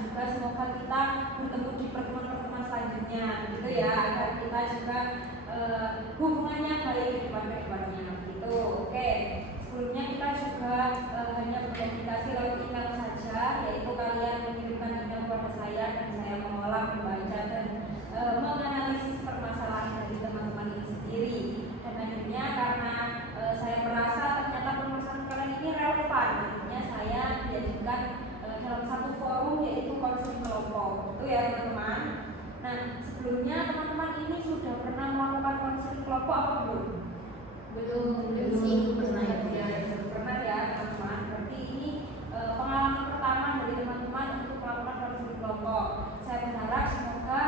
juga semoga kita bertemu di pertemuan-pertemuan selanjutnya gitu ya, agar kita juga hubungannya baik ke depannya gitu. Oke, sebelumnya kita juga hanya berkomunikasi lewat email saja, yaitu kalian mengirimkan email kepada saya dan saya mengolah, membaca dan menganalisis permasalahan dari teman-teman ini sendiri. Dan akhirnya karena saya merasa ternyata permasalahan kalian ini relevan, akhirnya saya menjadikan dalam satu forum, yaitu konseling kelompok. Itu ya teman-teman. Nah, sebelumnya teman-teman ini sudah pernah melakukan konseling kelompok apa belum? Belum sih, pernah ya, pernah ya teman-teman. Berarti ini pengalaman pertama dari teman-teman untuk melakukan konseling kelompok. Saya berharap semoga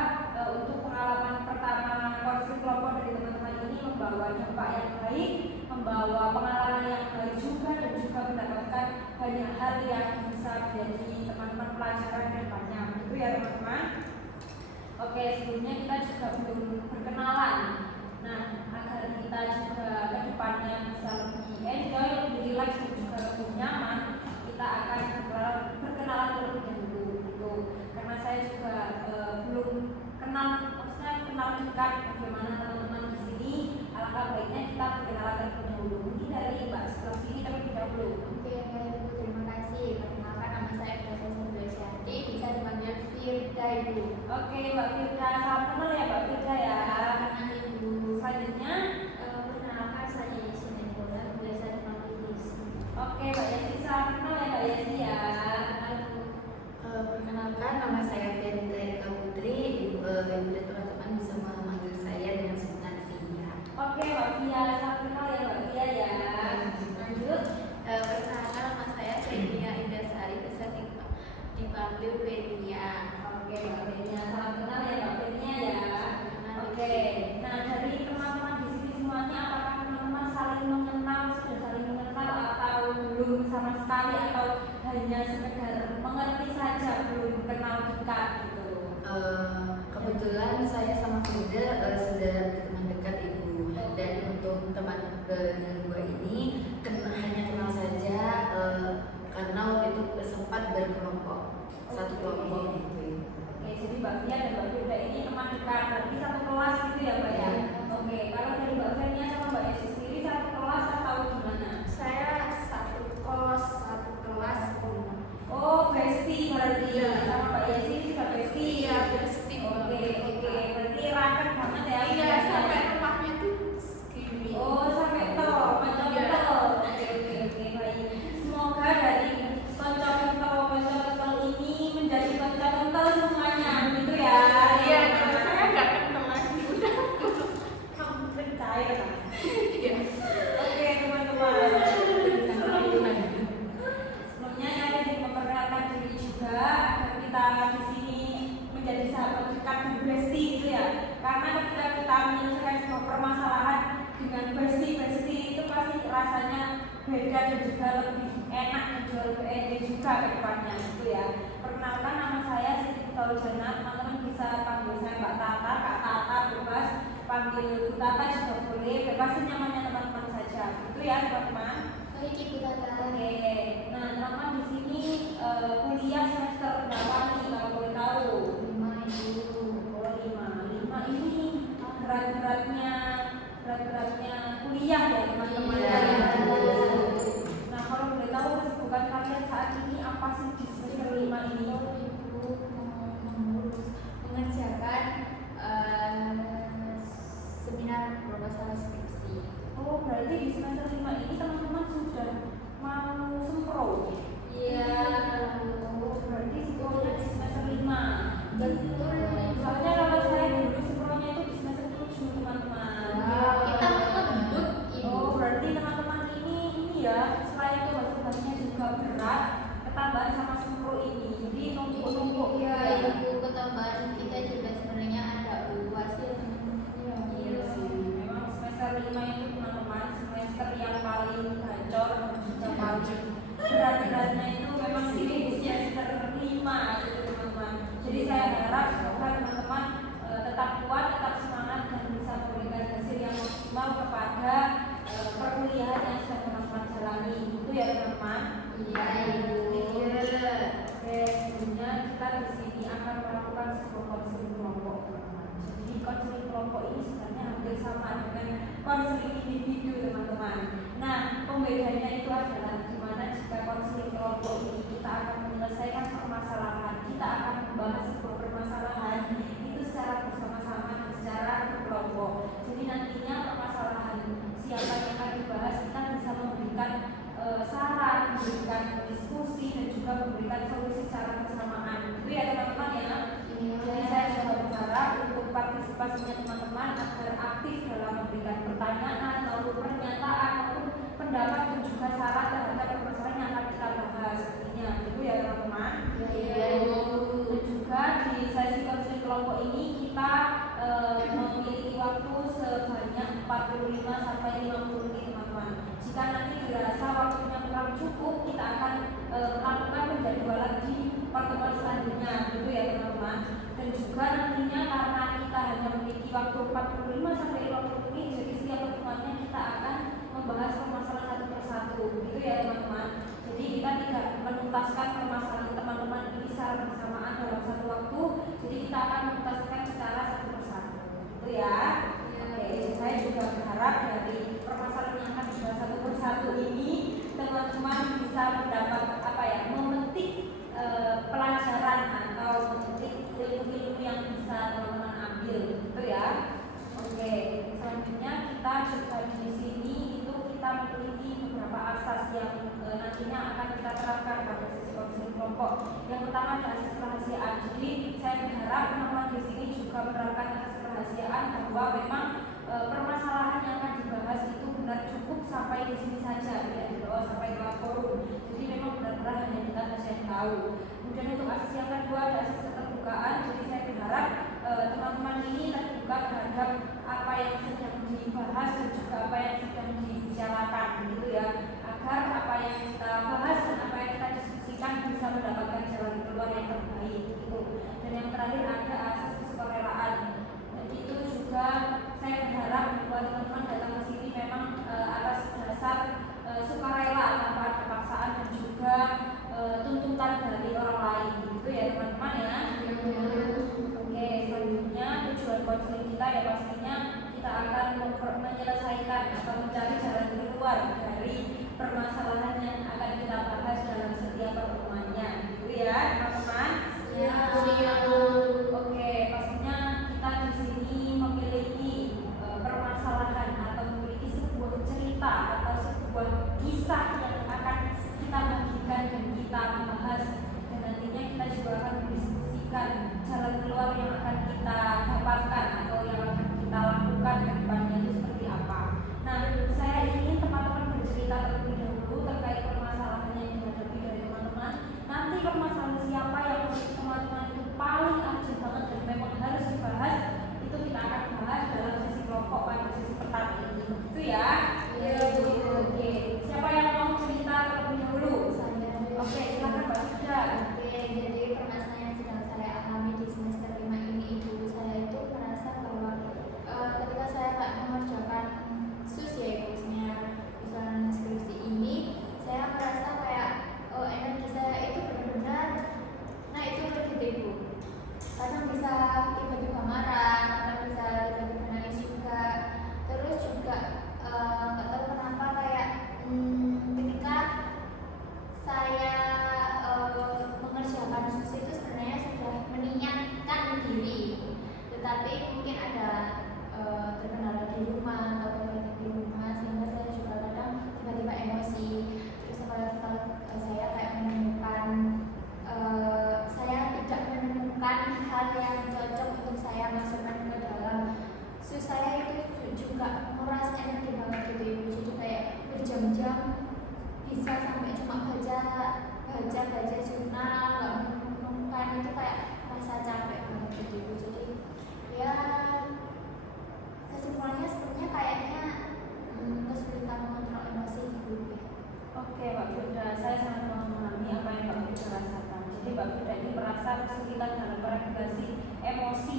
untuk pengalaman pertama konseling kelompok dari teman-teman ini membawa dampak yang baik, membawa pengalaman yang baik juga, dan juga mendapatkan banyak hal yang bisa menjadi teman-teman pelajaran ke depannya. Begitu ya teman-teman. Oke, sebelumnya kita juga belum berkenalan. Nah, agar kita juga ke depannya bisa lebih enjoy, lebih relax, dan juga lebih nyaman, kita akan berkenalan terlebih dahulu gitu. Karena saya juga belum kenal, maksudnya kenal dekat bagaimana teman-teman di sini. Alangkah baiknya kita berkenalan terlebih dahulu. Mungkin dari Mbak sebelah sini terlebih dahulu. Oke, baik, terima kasih. Perkenalkan, nama saya Profesor Dwesianti, bisa dipanggil Firda Ibu. Oke, Mbak Firda, salam kenal ya Mbak Firda ya. Kenal Ibu. Selanjutnya, perkenalkan saya Yesi Nenggola, biasa dipanggil Yesi. oke, Mbak Yesi, salam kenal ya Mbak Yesi ya. Perkenalkan, nama saya Fenita Eka Putri. Ibu dan teman-teman bisa memanggil saya dengan sebutan Via. Oke, Mbak Via, salam kenal ya Mbak Via ya. Lanjut. Perkenalkan, nama saya Fenia Indasari, bisa dipanggil Fenia. Oke, Mbak Venia, salam kenal ya Mbak Venia ya. Oke, nah dari teman-teman di sini semuanya, apakah teman-teman saling mengenal, sudah saling mengenal, atau belum sama sekali, atau hanya sekedar mengerti saja, belum kenal dekat gitu? Kebetulan saya sama Frida sudah berteman dekat Ibu, dan untuk teman yang dua ini hanya kenal saja karena waktu itu sempat berkelompok, satu kelompok gitu. Oke, jadi Mbak Via dan Mbak Frida ini teman dekat, berarti satu kelas gitu ya Mbak ya? Oke, kalau dari Mbak Venia sama Mbak Yesi sendiri satu kelas atau gimana? Saya satu kelas. Oh, bestie berarti sama Mbak Yesi juga bestie. Iya, bestie. Oke, berarti raket banget ya? Iya, sampai rumahnya tuh segini. Oh, sampai tol, macam tol. Oke, baik. Semoga dari konco-konco ini menjadi konco-konco semuanya, begitu ya? Iya, kalau saya nggak kenal lagi, udah Kamu percaya kan? Iya. Oke, teman-teman. Sebelumnya saya ingin memperkenalkan diri juga agar kita di sini menjadi sahabat dekat dan bestie gitu ya. Karena ketika kita menyelesaikan sebuah permasalahan dengan bestie itu pasti rasanya beda dan juga lebih enak dan juga lebih enjoy juga ke depannya gitu ya. Perkenalkan, nama saya Siti Taujana. Teman-teman bisa panggil saya Mbak Tata, Kak Tata, bebas panggil Bu Tata juga boleh, bebas senyamannya teman-teman saja. Gitu ya teman-teman. Baik, Ibu Tata. Oke, nah teman-teman di sini kuliah semester berapa nih kalau boleh tahu? 5 Ibu. Oh 5 ini berat-beratnya kuliah ya teman-teman. Iya. Nah kalau boleh tahu kesibukan kalian saat ini apa sih di semester 5 ini? Ibu mengerjakan seminar proposal skripsi. Oh berarti di semester 5 ini teman-teman sudah mau sempro? Iya. Oh berarti sempronya di semester 5. Betul. Soalnya kalau saya dulu sempronya itu di semester 7 teman-teman. Kita ngebut. Oh berarti teman di sini akan melakukan sebuah konseling kelompok, teman-teman. Jadi konseling kelompok ini sebenarnya hampir sama dengan konseling individu, teman-teman. Nah, pembedanya itu adalah dimana jika konseling kelompok ini kita akan menyelesaikan permasalahan, kita akan membahas sebuah permasalahan itu secara bersama-sama dan secara berkelompok. Jadi nantinya permasalahan siapa yang akan dibahas kita bisa memberikan saran, memberikan diskusi dan juga memberikan solusi secara bersamaan. Itu ya teman-teman ya. Jadi saya juga berharap untuk partisipasinya teman-teman agar aktif dalam memberikan pertanyaan maupun pernyataan maupun pendapat dan juga saran terhadap permasalahan yang akan kita bahas. Artinya itu ya teman-teman. Dan juga di sesi konseling kelompok ini kita memiliki waktu sebanyak 45 sampai 50 menit teman-teman. Jika nanti dirasa waktunya kurang cukup, kita akan melakukan penjadwalan di pertemuan selanjutnya, gitu ya teman-teman. Dan juga nantinya karena kita hanya memiliki waktu 45 sampai 50 menit, jadi setiap pertemuannya kita akan membahas permasalahan satu persatu, gitu ya teman-teman. Jadi kita tidak menuntaskan permasalahan teman-teman ini secara bersamaan dalam satu waktu, jadi kita akan menuntaskan secara satu persatu, gitu ya. Oke, saya juga berharap dari permasalahan yang akan dibahas satu persatu ini teman-teman bisa mendapat memetik pelajaran atau memetik ilmu-ilmu yang bisa teman-teman ambil, gitu ya. Oke, selanjutnya kita juga di sini itu kita memiliki beberapa asas yang nantinya akan kita terapkan pada sesi konseling kelompok. Yang pertama adalah asas kerahasiaan. Jadi saya berharap teman-teman di sini juga menerapkan asas kerahasiaan bahwa memang permasalahan yang akan dibahas itu benar cukup sampai di sini saja, tidak dibawa sampai ke forum. Jadi memang benar-benar hanya kita saja yang tahu. Kemudian untuk asas yang kedua ada asas keterbukaan. Jadi saya berharap teman-teman ini terbuka terhadap apa yang sedang dibahas dan juga apa yang sedang dibicarakan, gitu ya, agar apa yang kita bahas dan apa yang kita diskusikan bisa mendapatkan jalan keluar yang terbaik, gitu. Dan yang terakhir ada asas kesukarelaan. Jadi itu juga saya berharap bahwa teman-teman datang ke sini memang atas dasar sukarela tanpa ada paksaan dan juga tuntutan dari orang lain, gitu ya teman-teman ya. Oke, selanjutnya tujuan konseling kita ya pastinya kita akan menyelesaikan atau mencari jalan keluar dari permasalahan yang akan kita bahas dalam setiap pertemuannya, gitu ya teman-teman. Oke, pastinya kita di sini memiliki permasalahan atau memiliki sebuah cerita atau sebuah kisah yang akan kita bagikan dan kita bahas, dan nantinya kita juga akan mendiskusikan jalan keluar yang akan kita dapatkan atau yang akan kita lakukan ke depannya itu seperti apa. Nah, saya ingin teman-teman bercerita terlebih dahulu terkait permasalahan yang dihadapi dari teman-teman. Nanti permasalahan siapa yang menurut teman-teman itu paling urgent banget dan memang harus dibahas, itu kita akan bahas dalam sesi kelompok pada sesi pertama ini, gitu ya. Oke, siapa yang mau cerita terlebih dahulu? Oke, silakan Mbak Suda. Oke, jadi permasalahan yang sedang saya alami di semester 5 ini itu saya itu merasa bahwa ketika saya nggak mengerjakan sus ya khususnya urusan skripsi ini, saya merasa kayak energi saya itu benar-benar nah itu gitu ibu. Kadang bisa tiba-tiba marah, kadang bisa tiba-tiba nangis juga. Terus juga nggak tahu kenapa kayak ketika saya mengerjakan sus itu sebenarnya sudah meniatkan diri, tetapi mungkin ada terkendala di rumah atau terkendala di rumah sehingga saya juga kadang tiba-tiba emosi. Terus kalau saya kayak menemukan saya tidak menemukan hal yang cocok untuk saya masukkan ke dalam sus saya itu juga merasa energi banget gitu ibu. Jadi kayak berjam-jam bisa sampai cuma baca jurnal, nggak menemukan itu kayak rasa capek banget gitu ibu. Jadi ya kesimpulannya sebenarnya kayaknya kesulitan mengontrol emosi gitu ya. Oke Mbak Firda, saya sangat memahami apa yang Mbak Firda rasakan. Jadi Mbak Firda ini merasa kesulitan dalam meregulasi emosi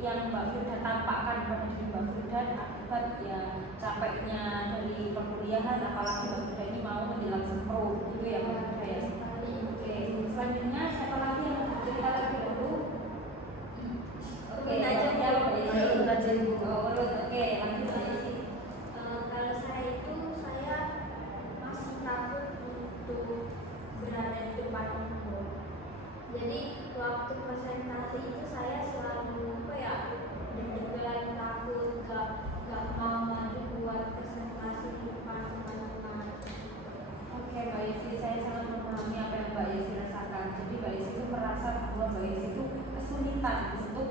yang Mbak Firda tampakkan pada diri Mbak Firda akibat ya capeknya dari perkuliahan, apalagi Mbak Firda ini mau menjelang sempro, gitu ya Mbak Firda ya. Oke, selanjutnya siapa lagi yang mau cerita Ibu. Oh, urut. Oke, lanjut aja sih. Kalau saya itu saya masih takut untuk berada di depan umum. Jadi waktu presentasi itu saya selalu apa ya, deg-degan, takut, gak mau maju buat presentasi di depan teman-teman. Oke, Mbak Yesi, saya sangat memahami apa yang Mbak Yesi rasakan. Jadi Mbak Yesi itu merasa bahwa Mbak Yesi itu kesulitan untuk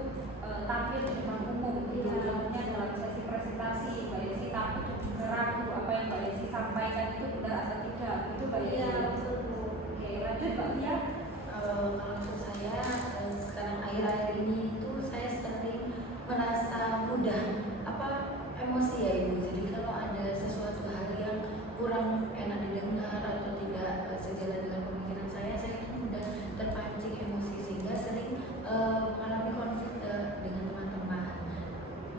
tampil di depan umum. Contohnya dalam sesi presentasi, Mbak Yesi takut dan juga ragu apa yang Mbak Yesi sampaikan itu benar atau tidak. Itu Mbak Yesi. Iya, betul. Oke, lanjut Mbak Fia. Kalau untuk saya sekarang akhir-akhir ini itu saya sering merasa mudah emosi ya Ibu. Jadi kalau ada sesuatu hal yang kurang enak didengar atau tidak sejalan dengan pemikiran saya itu mudah terpancing emosi sehingga sering mengalami konflik dengan teman-teman.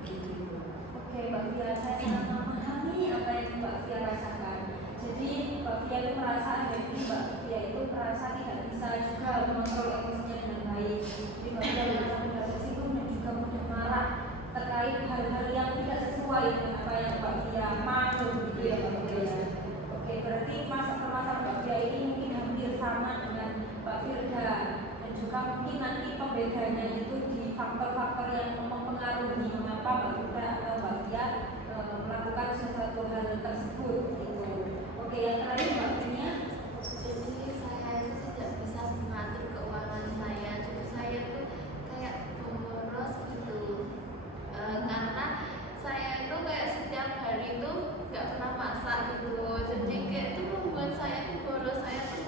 Begitu Ibu. Oke, Mbak Fia, saya sangat memahami apa yang Mbak Fia rasakan. Jadi Mbak Fia itu merasa, jadi Mbak Fia itu merasa tidak bisa juga mengontrol emosinya dengan baik. Jadi Mbak Fia merasa mudah tersinggung dan juga mudah marah terkait hal-hal yang tidak sesuai dengan apa yang Mbak Fia mau, gitu ya Mbak Fia. Oke, berarti masa Mbak Fia ini mungkin hampir sama dengan Mbak Firda, dan juga mungkin nanti pembedanya itu di faktor-faktor yang mempengaruhi mengapa Mbak Firda atau Mbak Fia melakukan sesuatu hal tersebut gitu. Oke, yang terakhir Mbak Fia. Jadi saya itu tidak bisa mengatur keuangan saya. Jadi saya tuh kayak boros gitu. Karena saya itu kayak setiap hari itu nggak pernah masak gitu. Jadi kayak itu membuat saya tuh boros. Saya tuh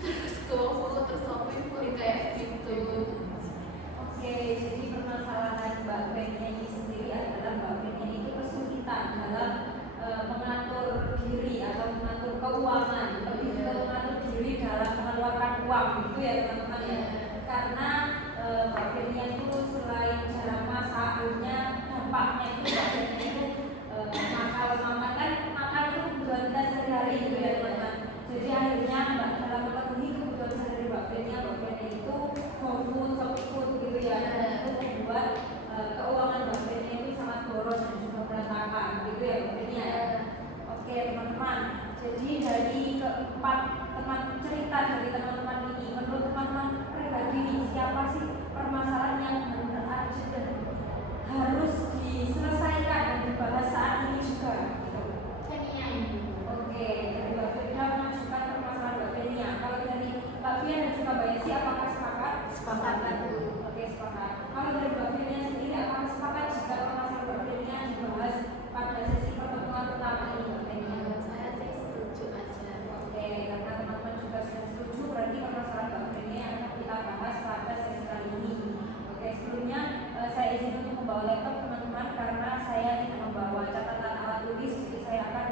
terus GoFood, terus Shopee kayak gitu. Oke, jadi permasalahan Mbak Fenya ini sendiri adalah Mbak Fenya itu kesulitan dalam mengatur diri atau mengatur keuangan, lebih ke mengatur diri dalam mengeluarkan uang, gitu ya teman-teman ya. Karena Mbak Fenya itu selain jarang masak, akhirnya dampaknya itu Mbak Fenya itu makan itu kebutuhan kita sehari-hari, gitu ya teman-teman. Jadi akhirnya dalam memenuhi kebutuhan sehari Mbak Fenya itu GoFood, ShopeeFood gitu ya, dan itu membuat keuangan Mbak Fenya itu sangat boros dan juga berantakan, gitu ya Mbak Fenya. Oke teman-teman, jadi dari keempat teman cerita dari teman-teman ini, menurut teman-teman pribadi nih, siapa sih permasalahan yang benar-benar urgent dan harus diselesaikan dan dibahas saat ini juga? Gitu. Fenia ini. Oke, dari Mbak Firda mengajukan permasalahan Mbak Fenya. Kalau dari Mbak Fia dan juga Mbak Yesi, apakah sepakat? Sepakat. Oke, sepakat. Kalau dari Mbak Fenya sendiri, apakah sepakat jika permasalahan Mbak Fenya dibahas pada sesi pertemuan pertama ini Mbak Fenya? Saya sih setuju aja. Oke, karena teman-teman juga sudah setuju, berarti permasalahan Mbak Fenya akan kita bahas pada sesi kali ini. Oke, sebelumnya saya izin untuk membawa laptop teman-teman karena saya tidak membawa catatan alat tulis, jadi saya akan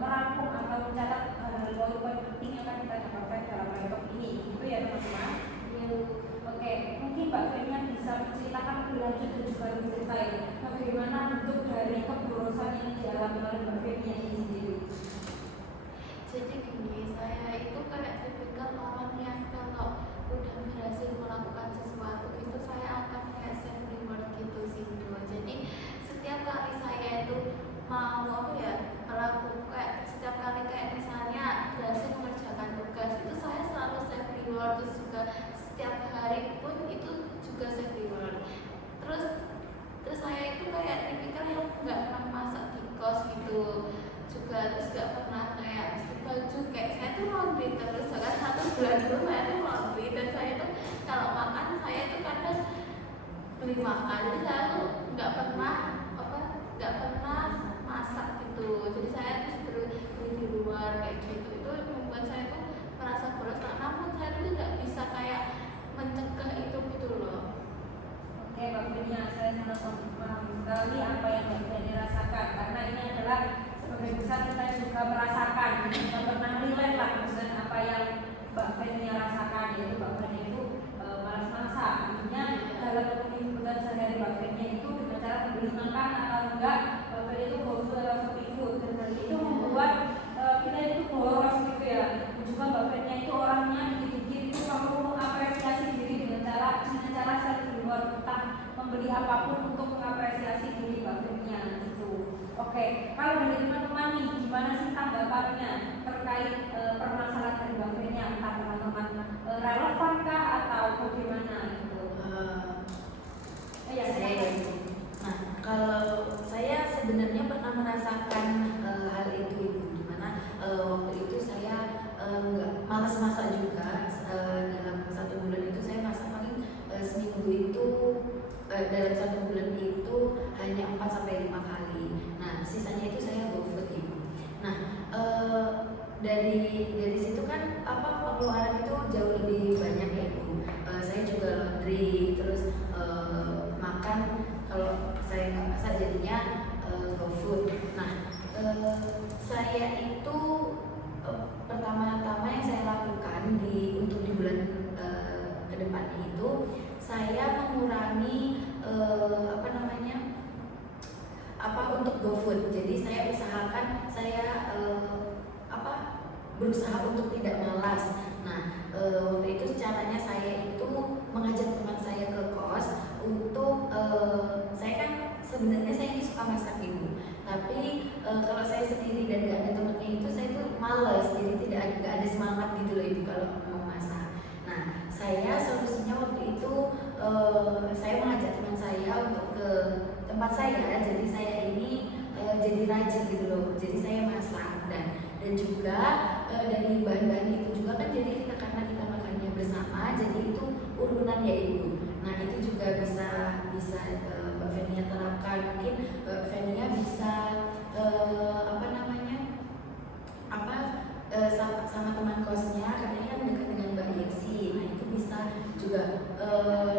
merangkum atau mencatat hal-hal poin-poin penting yang akan kita dapatkan dalam laptop ini, gitu ya teman-teman. Oke, mungkin Mbak Fenya bisa menceritakan lebih lanjut dan juga lebih detail bagaimana bentuk dari keborosan yang dialami oleh Mbak Fenya ini sendiri. Jadi gini, saya itu kayak tipikal orang yang kalau udah berhasil melakukan sesuatu itu saya akan kayak self reward gitu sih. Jadi setiap kali saya itu mau melakukan setiap kali kayak misalnya berhasil mengerjakan tugas itu saya selalu self reward, terus juga setiap hari pun itu juga self reward. Terus saya itu kayak tipikal yang nggak pernah masak di kos gitu juga, terus nggak pernah kayak baju kayak saya tuh laundry terus, bahkan 1 bulan dulu saya tuh laundry, dan saya tuh kalau makan saya tuh kadang beli makan, jadi saya tuh nggak pernah masak gitu. Jadi saya tuh beli di luar kayak gitu, itu membuat saya tuh merasa boros. Namun saya tuh tidak bisa kayak mencegah itu gitu loh. Oke Mbak Fenya, saya sangat memahami sekali apa yang Mbak Fenya rasakan, karena ini adalah sebagai besar kita juga merasakan, kita pernah relate lah dengan apa yang Mbak Fenya rasakan, yaitu Mbak Fenya itu malas masak. Artinya dalam memenuhi kebutuhan sehari-hari Mbak Fenya itu dengan cara membeli makan atau enggak, Mbak Fenya itu GoFood atau ShopeeFood, dan hal itu membuat kita itu boros gitu ya. Dan juga Mbak Fenya itu orangnya dikit-dikit itu kamu mengapresiasi diri dengan cara self reward, entah membeli apapun untuk mengapresiasi diri Oke, kalau dari teman-teman nih, gimana sih tanggapannya terkait permasalahan dari Mbak Fenia? Entah teman-teman relevan kah atau bagaimana gitu? Ya, Saya nah, kalau saya sebenarnya pernah merasakan hal itu Ibu, dimana waktu itu saya nggak malas masak juga. Dalam 1 bulan itu saya masak paling seminggu itu dalam 1 bulan itu hanya 4 sampai 5 kali. Nah, sisanya itu saya GoFood Ibu. Nah, dari situ kan pengeluaran itu jauh lebih banyak ya Ibu. Saya juga laundry, terus makan kalau saya nggak masak jadinya GoFood. Nah, saya itu pertama-tama yang saya lakukan untuk di bulan ke depannya itu saya mengurangi untuk GoFood. Jadi saya usahakan saya berusaha untuk tidak malas. Nah, waktu itu caranya saya itu mengajak teman saya ke kos untuk saya kan sebenarnya saya ini suka masak Ibu. Tapi kalau saya sendiri dan gak ada temannya itu saya tuh males, jadi tidak ada semangat gitu loh Ibu kalau mau masak. Nah, saya solusinya waktu itu saya mengajak teman saya untuk ke tempat saya, jadi saya ini jadi rajin gitu loh, jadi saya masak dan juga dari bahan-bahan itu juga kan jadi karena kita makannya bersama, jadi itu urunan ya Ibu. Nah, itu juga bisa Mbak Fenia terapkan. Mungkin Mbak Fenia bisa sama teman kosnya, katanya kan dekat dengan Mbak Yesi. Nah, itu bisa juga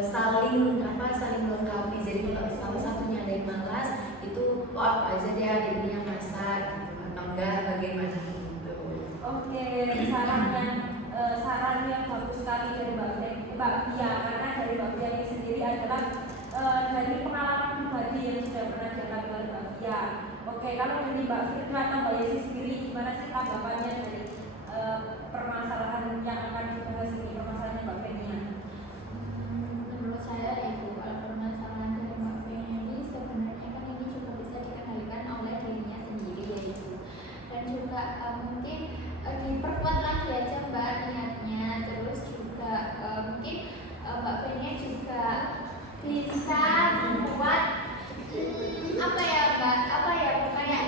saling melengkapi. Jadi kalau salah satunya ada yang malas, itu apa aja deh ada ini yang masak gitu, atau enggak bagaimana gitu. Oke, saran yang bagus sekali dari Mbak Fia, karena dari Mbak Fia ini sendiri adalah dari pengalaman pribadi yang sudah pernah dialami oleh Mbak Fia. Oke, kalau dari Mbak Firna atau Mbak Yesi sendiri, gimana sih tanggapannya dari permasalahan yang akan dibahas ini, permasalahan Mbak Fenia? Menurut saya itu permasalahan dari Mbak Fenia ini sebenarnya kan ini juga bisa dikendalikan oleh dirinya sendiri yaitu, dan juga mungkin diperkuat lagi aja Mbak niatnya, terus juga mungkin Mbak Fenia juga bisa membuat kayak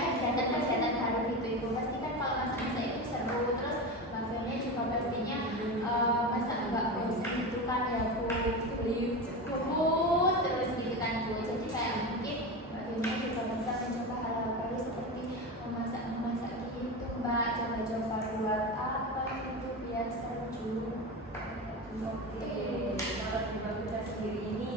kegiatan-kegiatan baru gitu Ibu. Pasti kan kalau masak-masak itu seru, terus Mbak Fenia juga pastinya masak nggak bosan gitu kan ya Bu, beli terus gitu kan Bu. Jadi kayak mungkin Mbak Fenia juga bisa mencoba hal-hal baru seperti memasak gitu Mbak, coba-coba buat apa itu biar seru juga. Oke, kalau di Mbak Fenia sendiri ini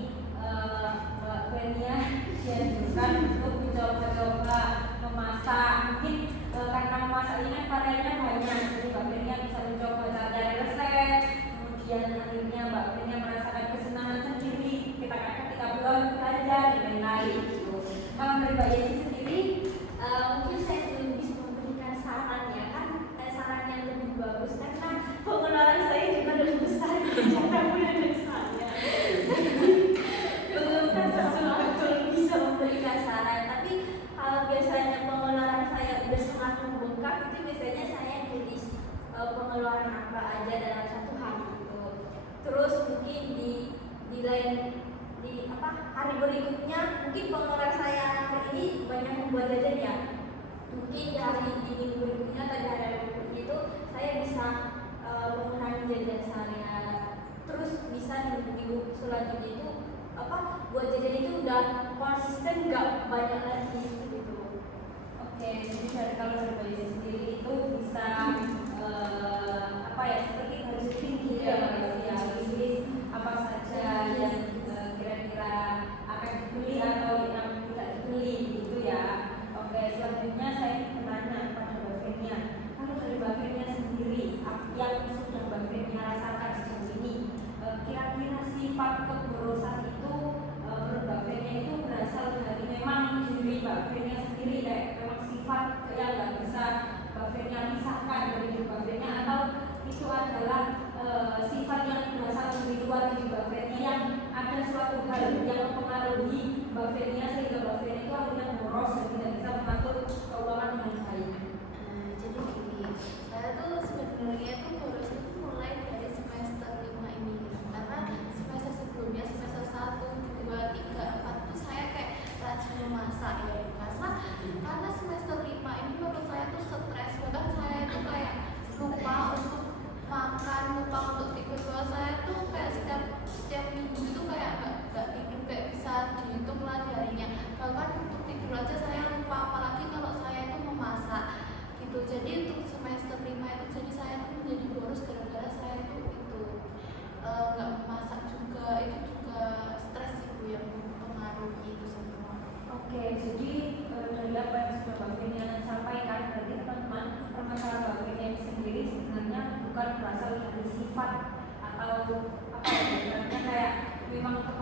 Mbak Fenia dianjurkan untuk mencoba-coba memasak. Mungkin karena memasak ini kan variannya banyak, jadi Mbak Fenia bisa mencoba cari resep, kemudian akhirnya Mbak Fenia merasakan kesenangan sendiri ketika belum belanja dan lain-lain gitu. Kalau dari Mbak Yesi sendiri, Mungkin saya belum bisa memberikan saran ya kan, saran yang lebih bagus karena pengeluaran saya juga lebih besar karena punya dari saya. Belum bisa memberikan saran, tapi kalau biasanya pengeluaran saya udah sangat membengkak itu biasanya saya jadi pengeluaran apa aja dalam 1 hari itu. Terus mungkin di hari berikutnya mungkin pengeluaran saya hari ini banyak membuat jajan ya. Mungkin di minggu berikutnya atau di hari berikutnya itu saya bisa mengurangi jajan saya. Terus bisa di minggu selanjutnya itu buat jajan itu udah konsisten, nggak banyak lagi gitu. oke, jadi kalau dari Mbak Yesi sendiri itu bisa seperti harus tinggi ya Mbak Yesi, ya list apa saja yang kira-kira akan dibeli atau yang tidak dibeli gitu ya. Oke, selanjutnya saya ingin bertanya kepada Mbak Fenia, kalau dari Mbak Fenia sendiri yang sudah Mbak Fenia rasakan sejauh ini, kira-kira sifat keborosan itu menurut Mbak Fenia itu berasal dari memang diri Mbak Fenia sendiri, memang sifat yang nggak bisa Mbak Fenia pisahkan dari diri Mbak Fenia, atau itu adalah sifat yang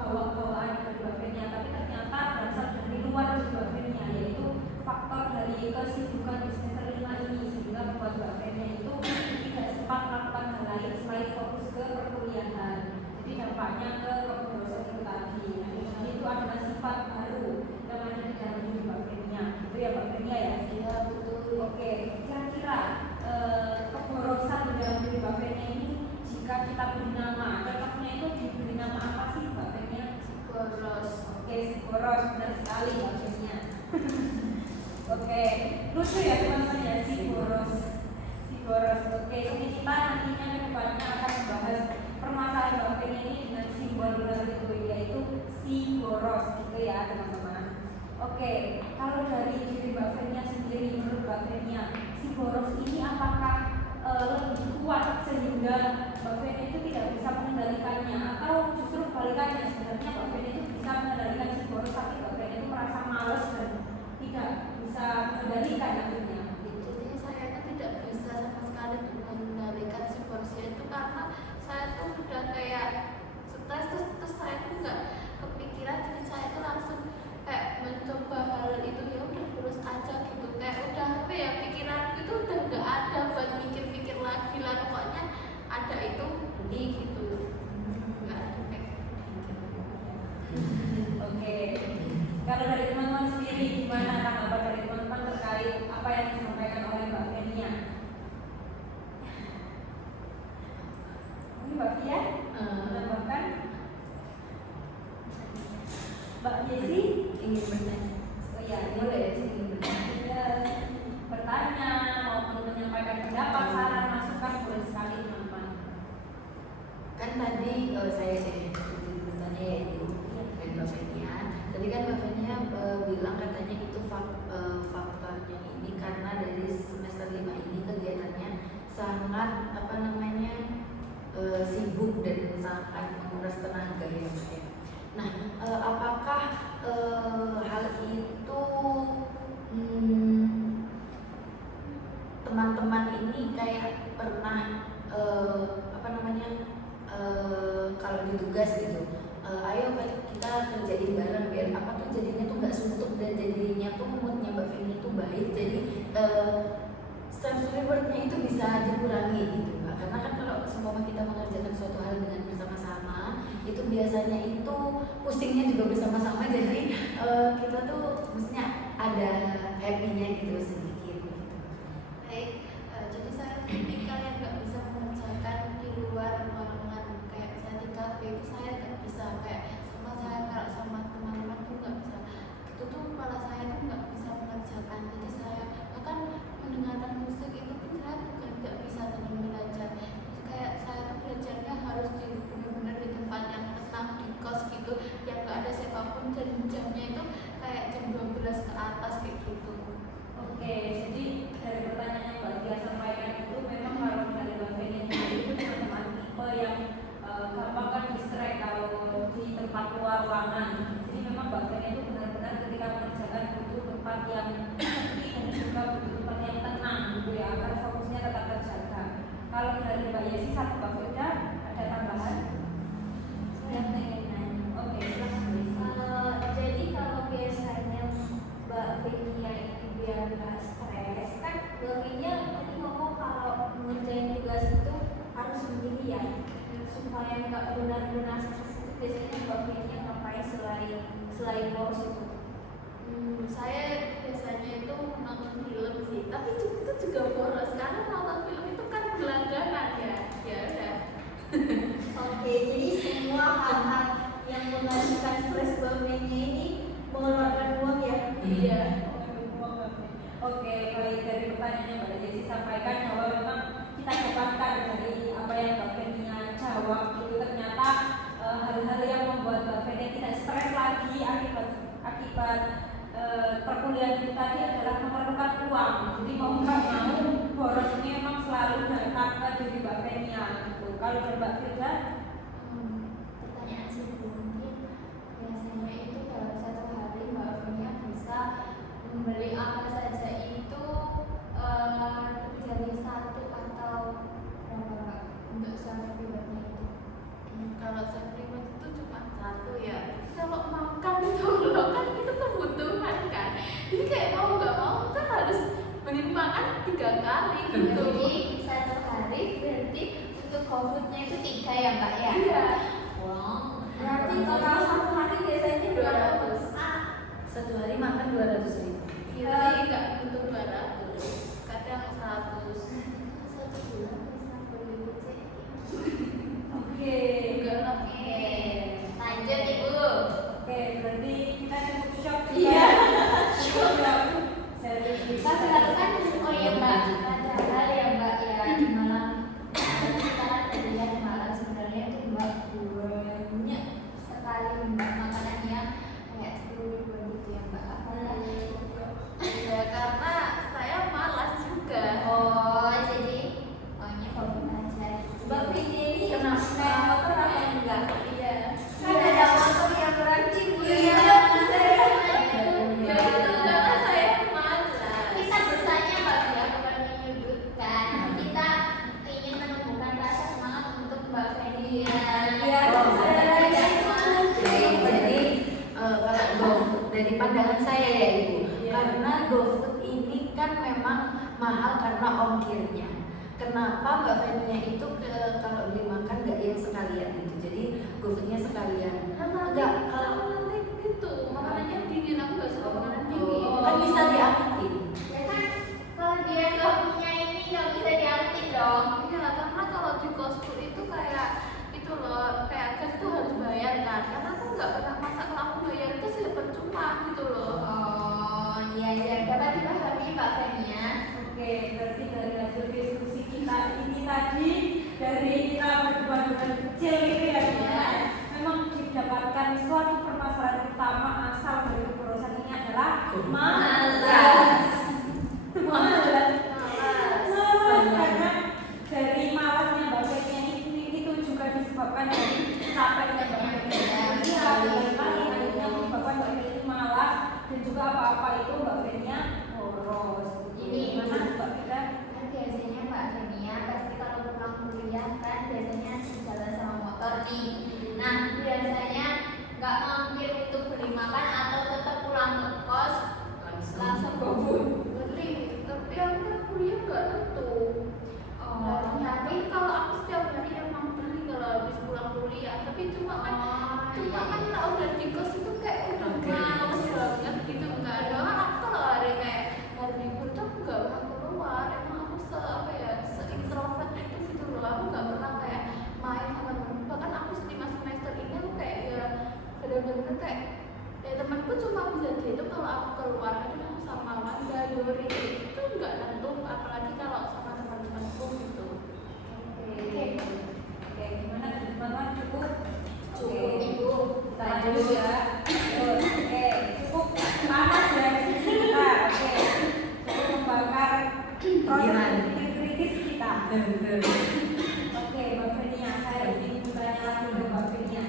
bawaan dari Mbak Fenia, tapi ternyata berasal dari luar dari Mbak Fenia, yaitu faktor dari kesibukan di semester 5 ini sehingga membuat Mbak Fenia itu tidak sempat melakukan hal lain selain fokus ke perkuliahan. Jadi dampaknya ke keborosan itu tadi. Nah, itu adalah sifat baru yang ada di dalam diri Mbak Fenia. Itu ya Mbak Fenia ya. Iya betul. Oke, kira-kira keborosan di dalam diri Mbak Fenia ini jika kita beri nama, cocoknya itu diberi nama apa sih Mbak Fenia? Boros. Oke, si boros, benar sekali Mbak Fenia. Oke, lucu ya teman-teman ya, si boros. Si boros. Oke, ini kita nantinya ke depannya akan membahas permasalahan Mbak Fenia ini dengan simbol baru itu, yaitu si boros gitu ya teman-teman. Oke, kalau dari diri Mbak Fenia sendiri, menurut Mbak Fenia, si boros ini apakah lebih kuat sehingga Mbak Fenia itu tidak bisa mengendalikannya, atau justru kebalikannya, sebenarnya Mbak Fenia itu bisa mengendalikan si boros tapi Mbak Fenia itu merasa malas dan tidak bisa mengendalikan akhirnya. Jadi saya itu tidak bisa sama sekali mengendalikan si porsi itu karena saya tuh udah kayak stres terus saya tuh nggak kepikiran, jadi saya tuh langsung kayak mencoba hal itu, ya udah terus aja gitu, kayak udah apa ya, pikiranku itu udah nggak ada buat mikir-mikir lagi lah, pokoknya ada itu beli gitu, nggak ada kayak Oke, kalau dari teman-teman sendiri gimana tanggapan dari teman-teman terkait apa yang disampaikan oleh Mbak Fenia? Ini Mbak Fia, menambahkan? Mbak Jesi? Ingin bertanya. Oh ya, Boleh sih ingin bertanya. Ya, bertanya maupun menyampaikan pendapat, saran, masukan boleh sekali teman-teman. Kan tadi saya bertanya yaitu dari Mbak Fenia. Tadi kan Mbak Fenia bilang katanya itu faktornya ini karena dari semester 5 ini kegiatannya sangat sibuk dan sangat menguras tenaga ya Mbak ya. Nah, apakah hal itu teman-teman ini kayak pernah kalau di tugas gitu, ayo kita kerjain bareng biar apa tuh jadinya tuh nggak suntuk dan jadinya tuh moodnya Mbak Feni tuh baik, jadi self rewardnya itu bisa dikurangi gitu Mbak, karena kan kalau seumpama kita mengerjakan suatu hal dengan bersama-sama itu biasanya itu pusingnya juga bersama-sama, jadi kita tuh mestinya ada happy-nya gitu sedikit gitu. baik. Jadi saya tipikal yang nggak bisa mengerjakan di luar ruangan, kayak saya di kafe itu saya nggak bisa, kayak kalau sama teman-teman tuh nggak bisa, itu tuh kepala saya tuh nggak bisa mengerjakan, jadi saya bahkan mendengarkan musik itu pun saya juga nggak bisa dengan belajar, jadi kayak saya tuh belajarnya harus di benar-benar di tempat yang tenang, di kos gitu yang nggak ada siapapun, dan jamnya itu kayak jam 12 ke atas kayak gitu. Oke, jadi dari pertanyaan yang Mbak Fia sampaikan itu memang kalau dari Mbak Fia sendiri itu teman-teman tipe yang gampang kan distrek kalau di tempat luar ruangan. Jadi memang Mbak Fia itu benar-benar ketika mengerjakan butuh tempat yang sepi dan juga butuh tempat yang tenang gitu ya, agar fokusnya tetap terjaga. Kalau dari Mbak Yesi sama Mbak Firda ada tambahan? Saya pengen nanya. Oke, silakan Mbak Yesi. Jadi kalau biasanya Mbak Fenia ini biar nggak stres, kan Mbak Fenia tadi ngomong kalau mengerjain tugas itu harus sendirian supaya nggak benar-benar stres. Itu biasanya Mbak Fenia ngapain selain boros itu? Saya biasanya itu nonton film sih, tapi itu juga boros karena nonton film itu kan berlangganan ya udah. Oke, jadi semua hal-hal yang menghasilkan stres Mbak Fenia ini mengeluarkan uang ya? Iya. Oke, baik, dari pertanyaannya Mbak Jesi sampaikan bahwa memang kita dapatkan dari apa yang Mbak Fenia jawab itu ternyata hal-hal yang membuat Mbak Fenia tidak stres lagi akibat perkuliahan itu tadi adalah memerlukan uang. Jadi mau nggak mau boros ini memang selalu datang ke diri Mbak Fenia gitu. Kalau dari Mbak Firda? Pertanyaan sebelumnya, biasanya itu dalam satu hari Mbak Fenia bisa membeli apa saja itu lebih dari satu atau berapa Mbak untuk self rewardnya itu? Kalau self reward itu cuma satu ya, makan 3 kali gitu. Jadi satu hari berarti untuk GoFood-nya itu 3 ya Mbak ya? Iya. Wow. Berarti total satu hari biasanya 200. Satu hari makan 200.000. Iya, enggak untuk 200, kadang 100. Satu bulan bisa beli sih. Oke. Enggak lah. Oke, lanjut Ibu. Oke, berarti kita cukup shock. Iya. Cukup shock. Dari kita Tapi lalu kan oh ya Mbak, ada hal ya Mbak ya di Malang. Kita dari di Malang sebenarnya itu Mbak banyak sekali Mbak makanannya kayak 10.000 gitu ya Mbak. Ya karena saya malas juga. Oh jadi maunya GoFood aja. Mbak Vini ini Kenapa? naik motor apa enggak? Iya. Kan ada motor yang beranjing Bu. Iya, saya. Ya itu karena saya malas. Kita bersanya Mbak ya bukan menyudutkan. Kita ingin menumbuhkan rasa semangat untuk Mbak Fedian. Iya, Oh, saya lagi. Jadi kalau GoFood dari pandangan saya ya Ibu, Iya. karena GoFood ini kan memang mahal karena ongkirnya. Kenapa Mbak Fenia itu kalau beli makan nggak yang sekalian gitu? Jadi GoFoodnya sekalian. Enggak, kalau nanti gitu makanannya dingin, aku nggak suka makanan dingin. kan bisa diangkutin. Ya kan kalau dia nggak punya ini nggak bisa diambil dong. Iya, karena kalau di kosku itu kayak itu loh, kayak gas itu harus bayar kan. Karena aku nggak pernah masak, kalau aku bayar itu sih percuma gitu loh. Oh iya iya dapat dipahami Mbak Fenia. Oke, berarti dari hasil diskusi kita ini tadi dari kita berdua-dua kecil itu ya, Iya. memang didapatkan suatu permasalahan utama asal dari keborosan ini adalah malas. Malas. Malas karena dari malasnya Mbak Fenia itu juga disebabkan dari capeknya Mbak Fenia. Iya, kali akhirnya menyebabkan Mbak Fenia ini malas dan juga apa-apa itu Mbak Fenia boros. Ini Gimana Mbak Fenia? kan biasanya Mbak Fenia pasti kalau pulang kuliah kan biasanya jalan sama motor nih. Nah biasanya nggak mampir untuk beli makan atau tetap pulang ke kos langsung GoFood. Tapi aku kan kuliah nggak tentu. Oh, Tapi kalau aku setiap hari emang beli kalau habis pulang kuliah. Tapi cuma kan kalau udah di kos itu kayak udah males banget gitu, nggak ada. Aku kalau hari kayak mau libur tuh aku nggak pernah keluar. Emang aku se introvert itu gitu loh. Aku nggak pernah kayak main sama temen. Bahkan aku 5 semester ini aku kayak ya bener-bener kayak ya temanku cuma bisa dihitung kalau aku keluar kadang sama Wanda, Dori itu nggak tentu, apalagi kalau sama teman-temanku gitu. Oke, gimana teman-teman cukup? Cukup, Ibu. Kita lanjut ya. Oke, cukup panas ya di sini kita. Oke, cukup membakar proses pikir kritis kita. Oke, Mbak Fenia, saya ingin bertanya lagi ke Mbak Fenia.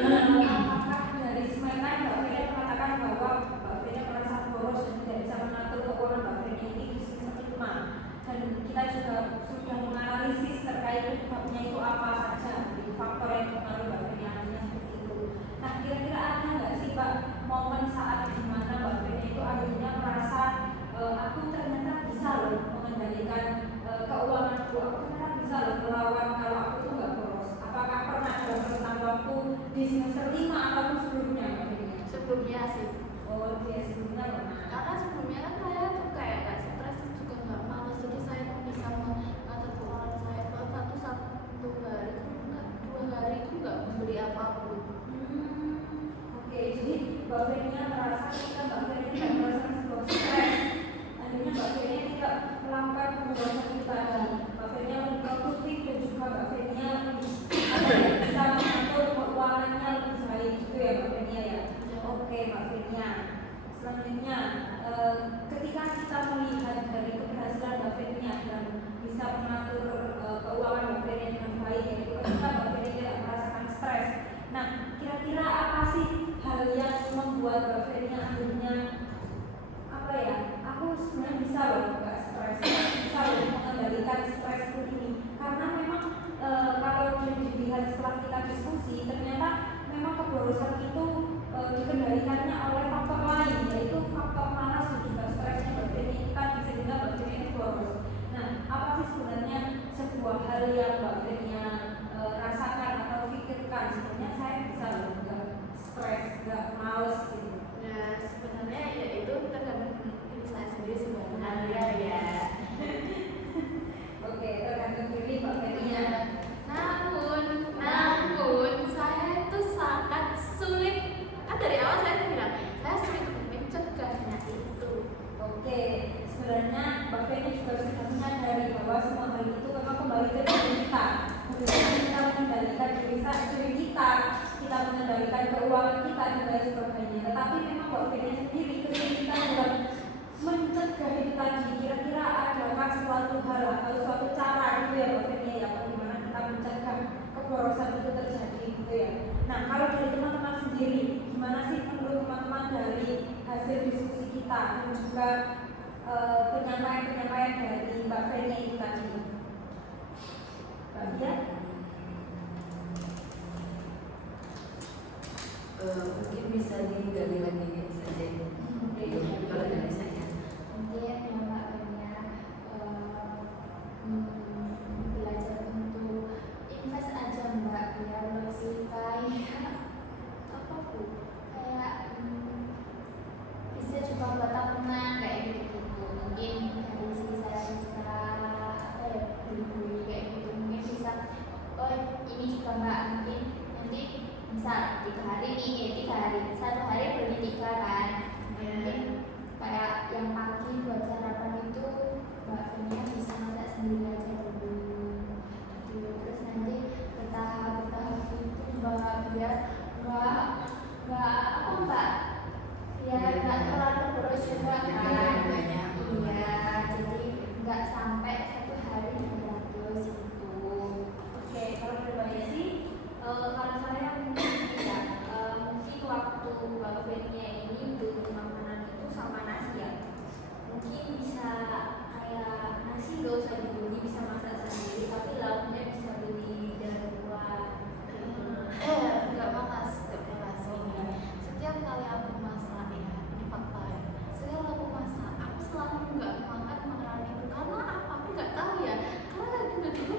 Apakah dari sementan Mbak Fenia mengatakan bahwa Mbak Fenia merasa boros dan tidak bisa mengatur keuangan Mbak Fenia ini di semester 5? Dan kita juga sudah menganalisis terkait penyebabnya itu apa saja, jadi faktor yang mempengaruhi Mbak Fenia akhirnya seperti itu. Nah, kira-kira ada nggak sih Mbak momen saat di mana Mbak Fenia itu akhirnya merasa aku ternyata bisa loh mengendalikan keuanganku, aku ternyata bisa loh melawan kalau aku tuh nggak boros. Apakah pernah dalam rentang waktu di semester 5 ataupun sebelumnya Mbak Fenia? Sebelumnya sih, Oh, dia sebelumnya pernah. karena sebelumnya kan saya tuh kayak nggak stres juga nggak males, jadi saya tuh bisa mengatur keuangan saya. Kalau satu hari itu nggak, 2 hari itu nggak membeli apapun. Oke, jadi Mbak Fenia merasa ketika Mbak Fenia tidak merasakan sebuah stres, akhirnya Mbak Fenia tidak melakukan pemborosan itu tadi. Mbak Fenia lebih produktif dan juga Mbak Fenia lebih bisa mengatur keuangannya lebih baik gitu ya Mbak Fenia ya. Oke Mbak Fenia. Selanjutnya, ketika kita melihat dari keberhasilan Mbak Fenia dalam bisa mengatur keuangan Mbak Fenia dengan baik, yaitu ketika Mbak Fenia tidak merasakan stres. Nah, kira-kira apa sih hal yang membuat Mbak Fenia akhirnya apa ya? Aku sebenarnya bisa loh nggak stres, bisa loh mengendalikan stresku ini. Karena memang kalau dilihat setelah kita diskusi, ternyata memang keborosan itu dikendalikannya oleh faktor lain, yaitu faktor malas dan juga stresnya Mbak Fenia itu tadi, sehingga Mbak Fenia sendiri kesulitan dalam mencegah itu tadi? Kira-kira adakah suatu hal atau suatu cara gitu ya Mbak Fenia ya, bagaimana kita mencegah keborosan itu terjadi gitu ya. Nah kalau dari teman-teman sendiri, gimana sih menurut teman-teman dari hasil diskusi kita dan juga penyampaian dari Mbak Fenia itu tadi? Mbak Dia? Mungkin bisa digali lagi saja kalau dari saya. Mungkin yang Mbak Fenia belajar untuk invest aja Mbak, biar lebih kayak apa bu, kayak bisa juga buat tabungan kayak gitu. Mungkin dari sisi saya bisa apa ya, beli kayak gitu. Mungkin bisa, oh ini juga Mbak, mungkin nanti misal 3 hari nih, 3 hari, 1 hari beli 3 kan. Mungkin kayak yang pagi buat sarapan itu Mbak Fenia bisa masak sendiri aja dulu gitu. Terus nanti bertahap itu Mbak, biar apa Mbak, biar nggak terlalu boros juga kan. Banyak. Iya, jadi nggak sampai 1 hari 200 gitu. Oke, kalau berbeda sih, Kalau saya mungkin ya, mungkin waktu Mbak Fenia ini beli makanan itu sama nasi ya, mungkin bisa kayak nasi gak usah dibeli, bisa masak sendiri, tapi lauknya bisa beli dari luar. Enggak malas, setiap kali aku masak ya, ini fakta ya, setiap aku masak aku selalu nggak makan makanan itu. Karena apa? Aku nggak tahu ya, karena tiba-tiba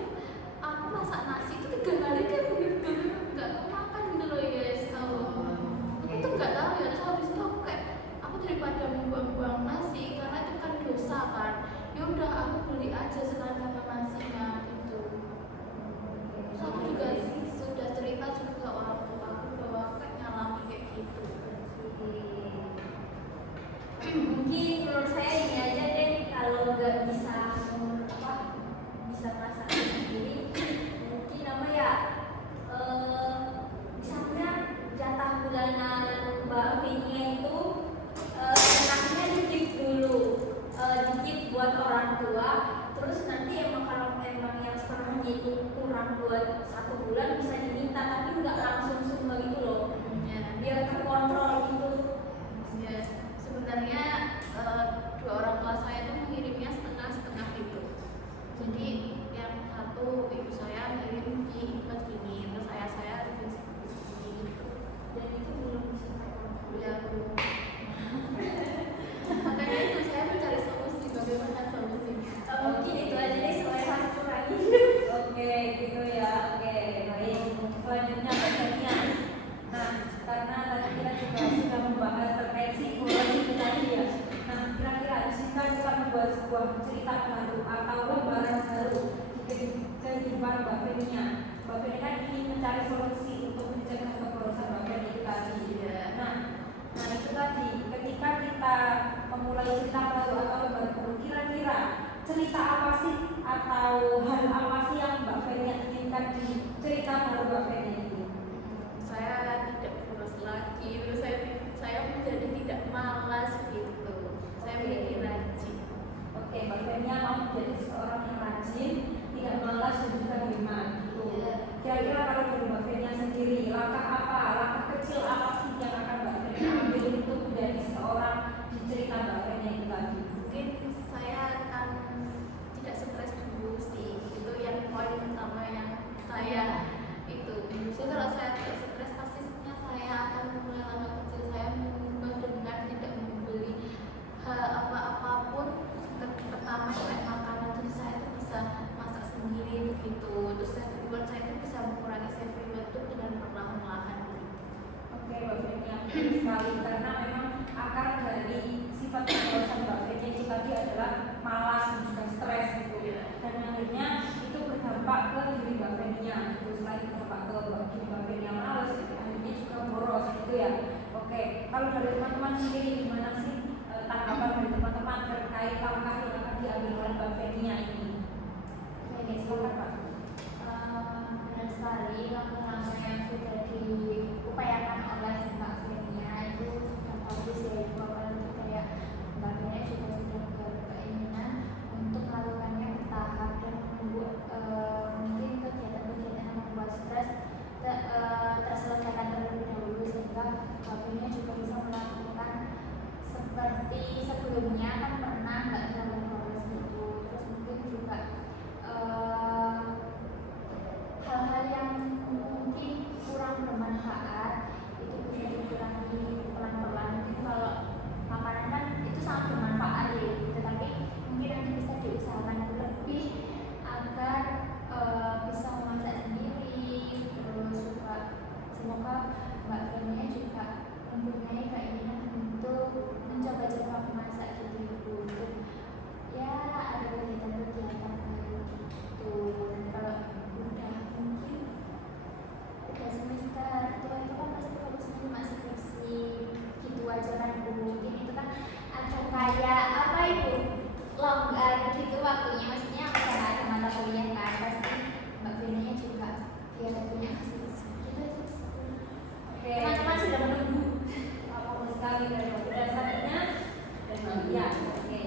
aku masak nasi itu 3 hari kayak begitu nggak makan gitu loh ya, tahu aku tuh nggak tahu ya. Terus habis itu aku kayak, aku daripada membuang-buang nasi karena itu kan dosa kan, ya udah aku beli aja sekalian sama nasinya gitu. Terus aku juga sudah cerita juga ke orang tua aku bahwa aku kayak ngalami kayak gitu. Mungkin menurut saya ini aja deh, kalau nggak bisa apa bisa masak sendiri, mungkin apa ya, misalnya jatah bulanan Mbak Fenia itu enaknya ditip dulu, ditip buat orang tua, terus nanti emang kalau emang yang setengahnya itu kurang buat 1 bulan bisa diminta, tapi nggak langsung semua gitu loh, biar terkontrol gitu. Ya, sebenarnya 2 orang tua saya itu mengirimnya setengah-setengah gitu. Jadi yang satu ibu saya ngirim ke gini, terus saya ngirim segini gitu. Dan itu belum bisa terkontrol. Ya belum. Makanya itu saya mencari solusi, bagaimana solusinya. Mungkin itu aja deh, soalnya harus kurangi. oke gitu ya, oke baik. Selanjutnya bagiannya. Nah, karena tadi kita juga sudah membahas terkait psikologi itu tadi ya. Nah, kira-kira jika kita membuat sebuah cerita baru atau lembaran baru di kehidupan Mbak Fenia, Mbak Fenia kan ingin mencari solusi untuk mencegah keborosan Mbak Fenia itu tadi. Nah, itu tadi ketika kita memulai cerita baru atau lembaran baru, kira-kira cerita apa sih atau hal apa sih yang Mbak Fenia inginkan di cerita baru Mbak Fenia ini? Saya tidak boros lagi, terus saya menjadi tidak malas gitu. Saya menjadi rajin. Oke, Mbak Fenia mau menjadi seorang yang rajin, tidak malas dan juga hemat gitu. Kira-kira kalau dari Mbak Fenia sendiri, langkah kecil apa sih yang akan Mbak Fenia ambil untuk menjadi seorang di cerita Mbak Fenia itu tadi? Mungkin saya akan tidak stres dulu sih, itu yang poin pertama yang saya itu. Jadi kalau saya tidak stres, pastinya saya akan memulai langkah kecil. Saya mengubah dengan tidak membeli apapun. Pertama kayak makanan, jadi saya itu bisa masak sendiri begitu. Terus saya itu bisa mengurangi self reward itu dengan perlahan-lahan gitu. Oke, Mbak Fenia, betul sekali karena memang akar dari sifat keborosan Mbak Fenia itu tadi adalah malas dan juga stres gitu. Dan akhirnya itu berdampak ke diri Mbak Fenia. Terus lagi berdampak ke diri Mbak Fenia malas, akhirnya juga boros gitu ya. Oke, kalau dari teman-teman sendiri gimana sih tanggapan dari teman-teman terkait langkah yang akan diambil oleh Mbak Fenia ini? Oke, silakan Pak. Benar sekali, langkah-langkah yang sudah diupayakan oleh Mbak Fenia itu sudah bagus ya. juga waktunya juga bisa melakukan seperti sebelumnya kan pernah nggak terlalu boros gitu. Terus mungkin juga hal-hal yang mungkin kurang bermanfaat itu bisa dikurangi pelan-pelan. Mungkin kalau makanan kan itu sangat bermanfaat ya, tetapi mungkin nanti bisa diusahakan lebih agar bisa memasak sendiri. Terus juga semoga Mbak Fenia juga mempunyai keinginan untuk mencoba-coba memasak gitu Ibu, untuk ya ada kegiatan-kegiatan baru gitu. Dan kalau udah mungkin udah semester tua itu kan pasti fokusnya cuma skripsi gitu aja kan Bu. Mungkin itu kan ada kayak apa Ibu, longgar gitu waktunya, maksudnya udah ada mata kuliah kan, pasti Mbak Fenia juga biar punya skripsi gitu aja. Oke, Teman-teman sudah menunggu. fokus sekali dari dasarnya dan bagian. Oke.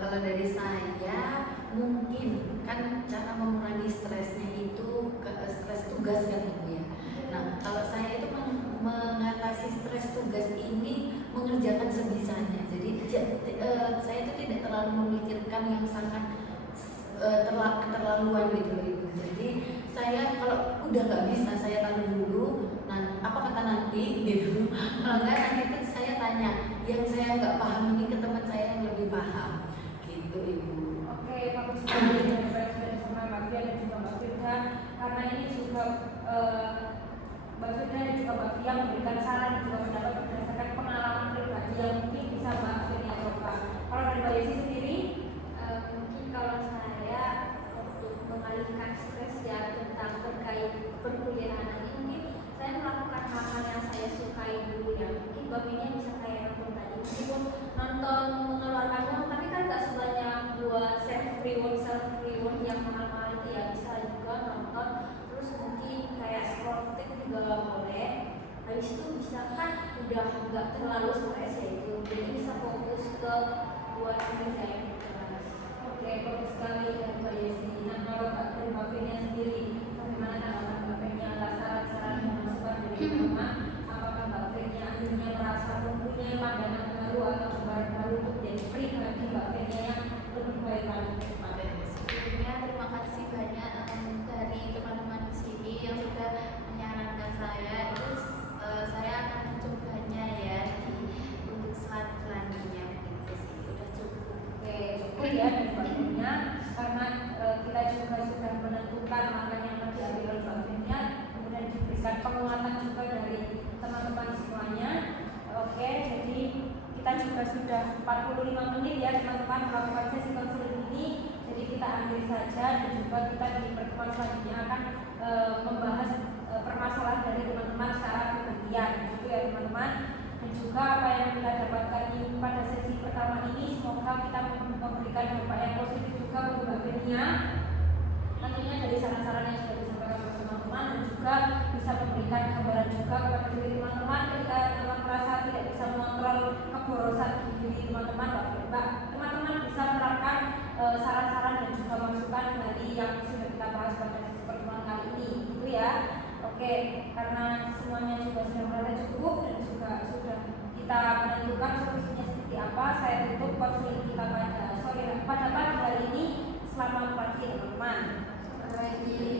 Kalau dari saya mungkin kan cara mengurangi stresnya itu stres tugas kan Ibu ya. Nah kalau saya itu mengatasi stres tugas ini mengerjakan sebisanya. Jadi saya itu tidak terlalu memikirkan yang sangat keterlaluan gitu loh Ibu. Jadi saya kalau udah nggak bisa saya taruh dulu. Nah apa kata nanti gitu. Kalau nggak nanti itu saya tanya yang saya nggak paham ini ke teman saya yang lebih paham gitu Ibu. Oke, bagus sekali dari sama Mbak Fia dan juga Mbak Firda, karena ini juga Mbak Firda dan juga Mbak Fia memberikan saran dan juga pendapat berdasarkan pengalaman pribadi yang mungkin bisa Mbak Fia coba. Kalau dari Mbak Yesi sendiri, Mungkin kalau saya untuk mengalihkan stres ya tentang terkait perkuliahan ini, mungkin saya melakukan hal-hal yang saya sukai dulu ya. Mungkin baginya bisa kayak nonton tadi, meskipun nonton mengeluarkan uang, tapi kan nggak sebanyak buat self reward yang mahal-mahal itu ya. Bisa juga nonton, terus mungkin kayak scroll TikTok juga boleh. Habis itu bisa kan udah nggak terlalu stres ya itu, jadi bisa fokus ke buat ngerjain tugas. oke, bagus sekali dari Mbak Yesi. Nah, kalau dari Mbak Fia sendiri, bagaimana tanggapan Mbak Fia atas saran-saran yang masukan dari teman? Apakah Mbak Fia akhirnya merasa mempunyai pandangan baru atau gambaran baru untuk menjadi pribadi Mbak Fia yang lebih baik lagi ke depan? Sebelumnya terima kasih banyak dari teman-teman di sini yang sudah menyarankan saya. Itu saya akan mencobanya ya untuk selanjutnya gitu sih. Udah cukup. Oke, cukup ya dari Mbak Fia, karena kita juga sudah menentukan langkah yang akan diambil oleh Mbak Fia, kemudian diberikan penguatan juga dari teman-teman semuanya. Oke, jadi kita juga sudah 45 menit ya teman-teman melakukan sesi konseling ini. Jadi kita akhiri saja, dan juga kita di pertemuan selanjutnya akan membahas permasalahan dari teman-teman secara bergantian, gitu ya teman-teman. Dan juga apa yang kita dapatkan pada sesi pertama ini, semoga kita memberikan dampak yang positif juga untuk Mbak Fenia. Tentunya dari saran-saran yang sudah disampaikan oleh teman-teman, dan juga bisa memberikan gambaran juga kepada diri teman-teman ketika teman-teman merasa tidak bisa mengontrol keborosan di diri teman-teman. Teman-teman bisa menerapkan saran-saran dan juga masukan dari yang sudah kita bahas pada sesi pertemuan kali ini, gitu ya. Oke, karena semuanya juga sudah merasa cukup dan juga sudah kita menentukan solusinya seperti apa, saya tutup konseling kita pada pagi hari ini. Selamat pagi teman-teman. Selamat pagi.